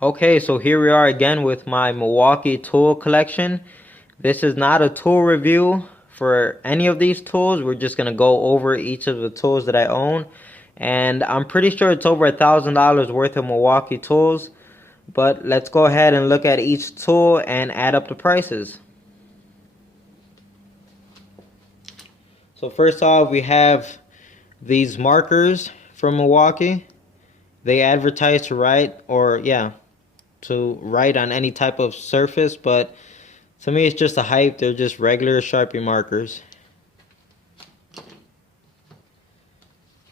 Okay, so here we are again with my Milwaukee tool collection. This is not a tool review for any of these tools. We're just going to go over each of the tools that I own. And I'm pretty sure it's over $1,000 worth of Milwaukee tools. But let's go ahead and look at each tool and add up the prices. So first off, we have these markers from Milwaukee. They advertise to write on any type of surface, but to me it's just a hype. They're just regular Sharpie markers.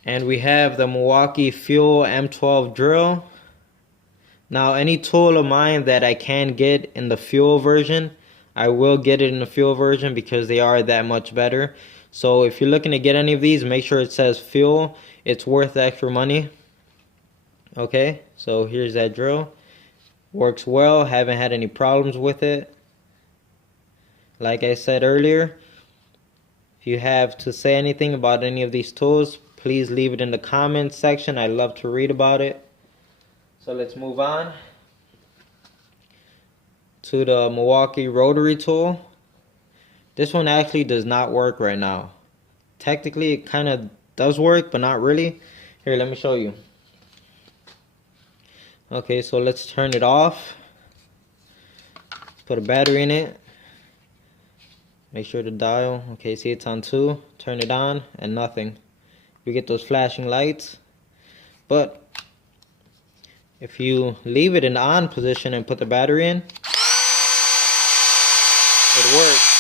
And we have the Milwaukee Fuel M12 drill. Now any tool of mine that I can get in the fuel version, I will get it in the fuel version because they are that much better. So if you're looking to get any of these, make sure it says fuel. It's worth the extra money. Okay, so here's that drill. Works well, haven't had any problems with it. Like I said earlier, if you have to say anything about any of these tools, please leave it in the comments section. I love to read about it. So let's move on to the Milwaukee Rotary tool. This one actually does not work right now. Technically it kind of does work, but not really. Here, let me show you. Okay, so let's turn it off. Put a battery in it. Make sure to dial. Okay, see it's on 2. Turn it on and nothing. You get those flashing lights. But if you leave it in the on position and put the battery in, it works.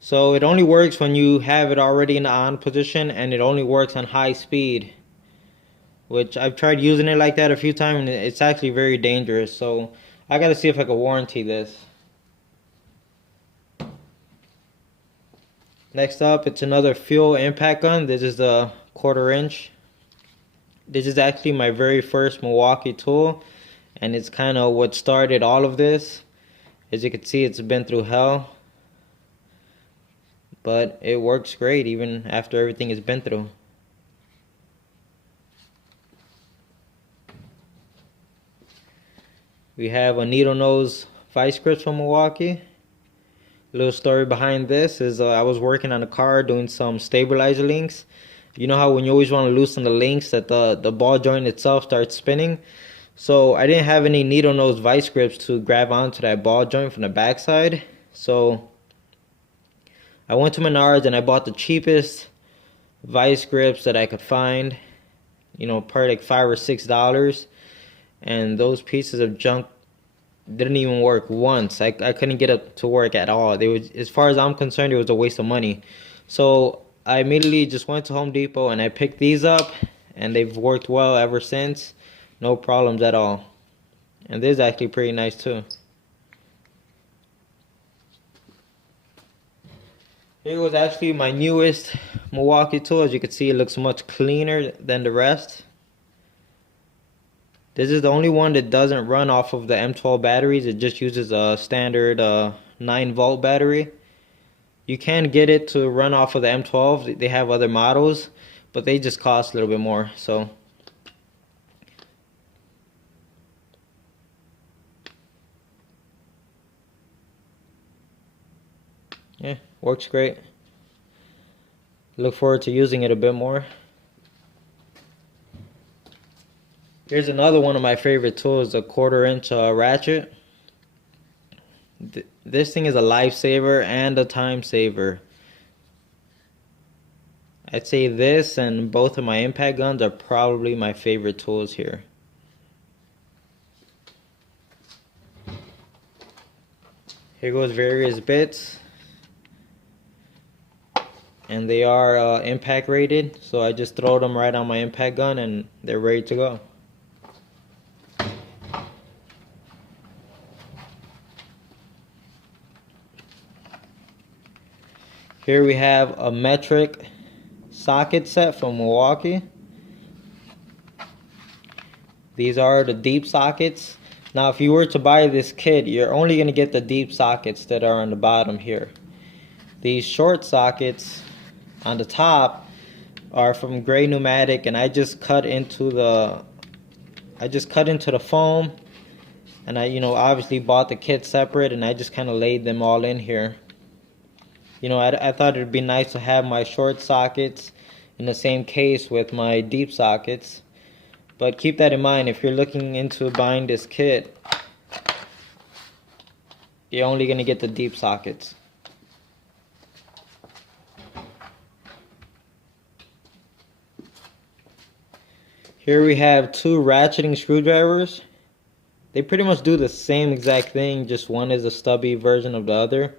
So it only works when you have it already in the on position, and it only works on high speed, which I've tried using it like that a few times, and it's actually very dangerous. So I gotta see if I can warranty this. Next up, it's another fuel impact gun. This is the 1/4 inch. This is actually my very first Milwaukee tool, and it's kind of what started all of this. As you can see, it's been through hell, but it works great even after everything has been through. We have a Needlenose vice grips from Milwaukee. A little story behind this is I was working on a car doing some stabilizer links. You know how when you always want to loosen the links that the ball joint itself starts spinning? So I didn't have any Needlenose vice grips to grab onto that ball joint from the backside. So I went to Menards and I bought the cheapest vice grips that I could find. You know, probably like $5 or $6. And those pieces of junk didn't even work once. I couldn't get it to work at all. They was, as far as I'm concerned, it was a waste of money. So I immediately just went to Home Depot and I picked these up, and they've worked well ever since. No problems at all. And this is actually pretty nice too. Here was actually my newest Milwaukee tool. As you can see, it looks much cleaner than the rest. This is the only one that doesn't run off of the M12 batteries. It just uses a standard 9-volt battery. You can get it to run off of the M12. They have other models, but they just cost a little bit more. So yeah, works great. Look forward to using it a bit more. Here's another one of my favorite tools, the 1/4 inch Ratchet. This thing is a lifesaver and a time saver. I'd say this and both of my impact guns are probably my favorite tools here. Here goes various bits. And they are impact rated, so I just throw them right on my impact gun and they're ready to go. Here we have a metric socket set from Milwaukee. These are the deep sockets. Now if you were to buy this kit, you're only going to get the deep sockets that are on the bottom here. These short sockets on the top are from Gray Pneumatic, and I just cut into the foam, and I obviously bought the kit separate, and I just kind of laid them all in here. I thought it'd be nice to have my short sockets in the same case with my deep sockets. But keep that in mind, if you're looking into buying this kit, you're only going to get the deep sockets. Here we have two ratcheting screwdrivers. They pretty much do the same exact thing, just one is a stubby version of the other.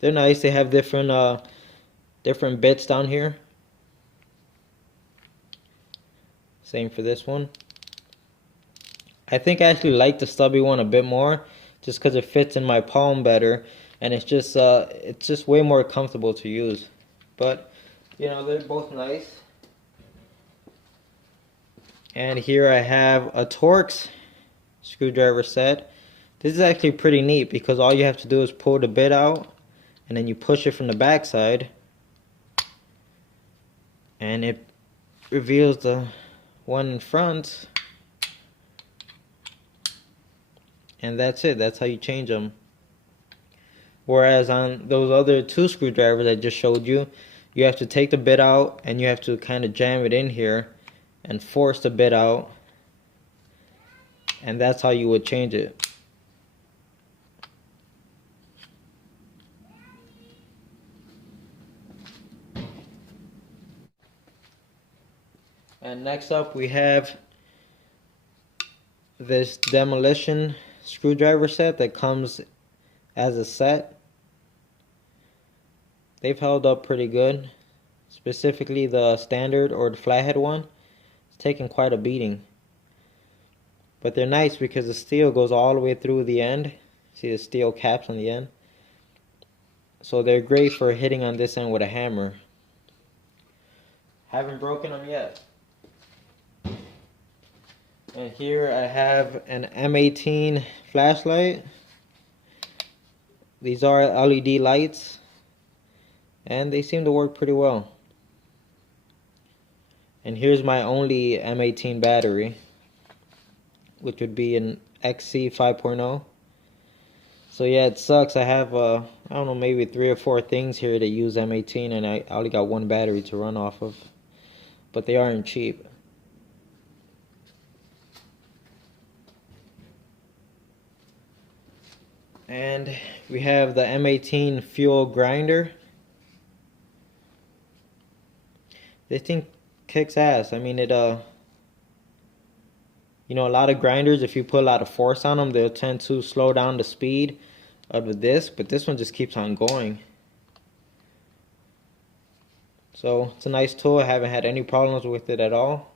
They're nice. They have different bits down here. Same for this one. I think I actually like the stubby one a bit more, just because it fits in my palm better, and it's just way more comfortable to use. But they're both nice. And here I have a Torx screwdriver set. This is actually pretty neat because all you have to do is pull the bit out, and then you push it from the back side, and it reveals the one in front, and that's it. That's how you change them. Whereas on those other two screwdrivers I just showed you, you have to take the bit out and you have to kind of jam it in here and force the bit out, and that's how you would change it. And next up we have this Demolition Screwdriver Set that comes as a set. They've held up pretty good. Specifically the standard or the flathead one. It's taken quite a beating. But they're nice because the steel goes all the way through the end. See the steel caps on the end? So they're great for hitting on this end with a hammer. Haven't broken them yet. And here I have an M18 flashlight. These are LED lights, and they seem to work pretty well. And here's my only M18 battery, which would be an XC 5.0. So yeah, it sucks. I have I don't know, maybe 3 or 4 things here that use M18, and I only got one battery to run off of. But they aren't cheap. And we have the M18 fuel grinder. This thing kicks ass. I mean, it a lot of grinders, if you put a lot of force on them, they'll tend to slow down the speed of the disc, but this one just keeps on going. So it's a nice tool. I haven't had any problems with it at all.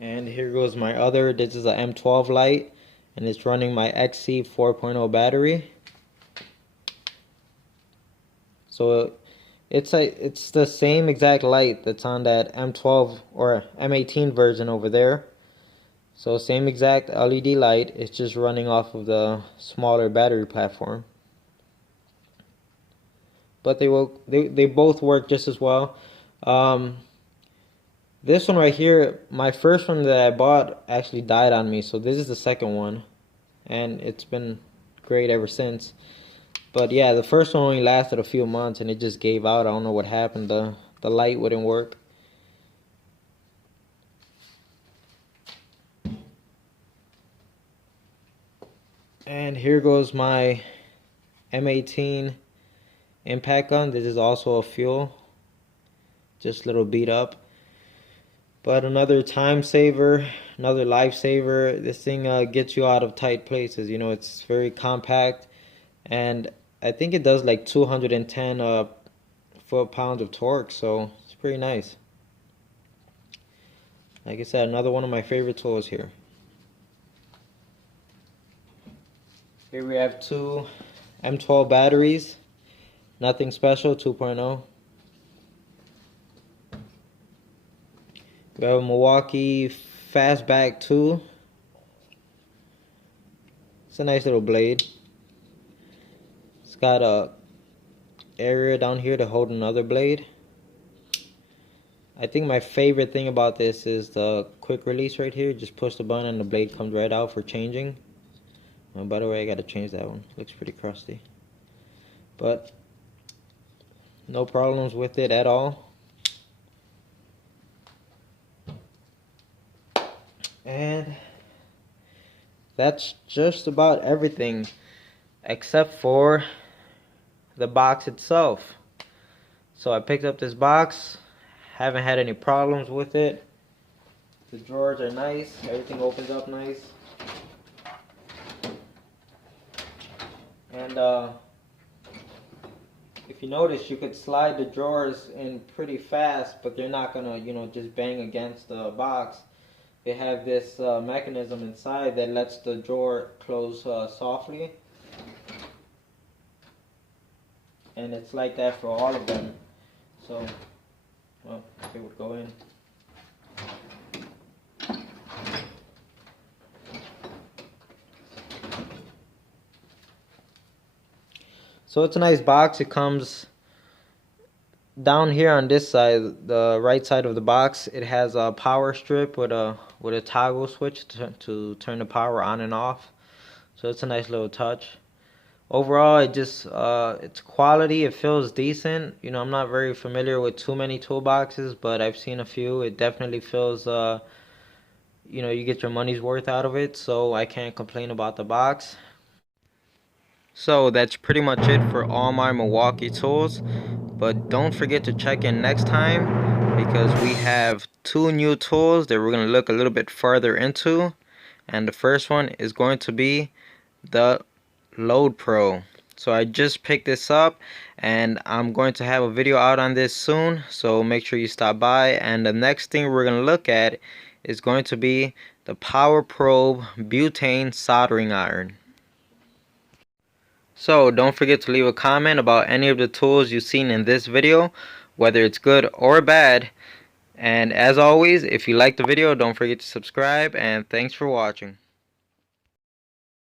And here goes my other. This is a M12 light, and it's running my XC 4.0 battery. So it's the same exact light that's on that M12 or M18 version over there. So same exact LED light. It's just running off of the smaller battery platform. But they both work just as well. This one right here, my first one that I bought actually died on me, so this is the second one, and it's been great ever since. But yeah, the first one only lasted a few months and it just gave out. I don't know what happened. The light wouldn't work. And here goes my M18 Impact gun. This is also a fuel, just a little beat up. But another time saver, another lifesaver. This thing gets you out of tight places. It's very compact, and I think it does like 210 foot-pounds of torque, so it's pretty nice. Like I said, another one of my favorite tools here. Here we have two M12 batteries. Nothing special, 2.0. We have a Milwaukee Fastback 2. It's a nice little blade. It's got a area down here to hold another blade. I think my favorite thing about this is the quick release right here. Just push the button and the blade comes right out for changing. Oh, by the way, I gotta change that one. Looks pretty crusty. But no problems with it at all. And that's just about everything except for the box itself. So I picked up this box, haven't had any problems with it. The drawers are nice, everything opens up nice. And if you notice, you could slide the drawers in pretty fast, but they're not gonna, just bang against the box. They have this mechanism inside that lets the drawer close softly. And it's like that for all of them. So, well, it would go in. So it's a nice box. It comes down here on this side, the right side of the box. It has a power strip with a toggle switch to turn the power on and off. So it's a nice little touch. Overall, it's quality. It feels decent. I'm not very familiar with too many toolboxes, but I've seen a few. It definitely feels you get your money's worth out of it. So I can't complain about the box. So that's pretty much it for all my Milwaukee tools. But don't forget to check in next time because we have two new tools that we're going to look a little bit further into. And the first one is going to be the Load Pro. So I just picked this up and I'm going to have a video out on this soon. So make sure you stop by. And the next thing we're going to look at is going to be the Power Probe Butane Soldering Iron. So don't forget to leave a comment about any of the tools you've seen in this video, whether it's good or bad. And as always, if you like the video, don't forget to subscribe, and thanks for watching.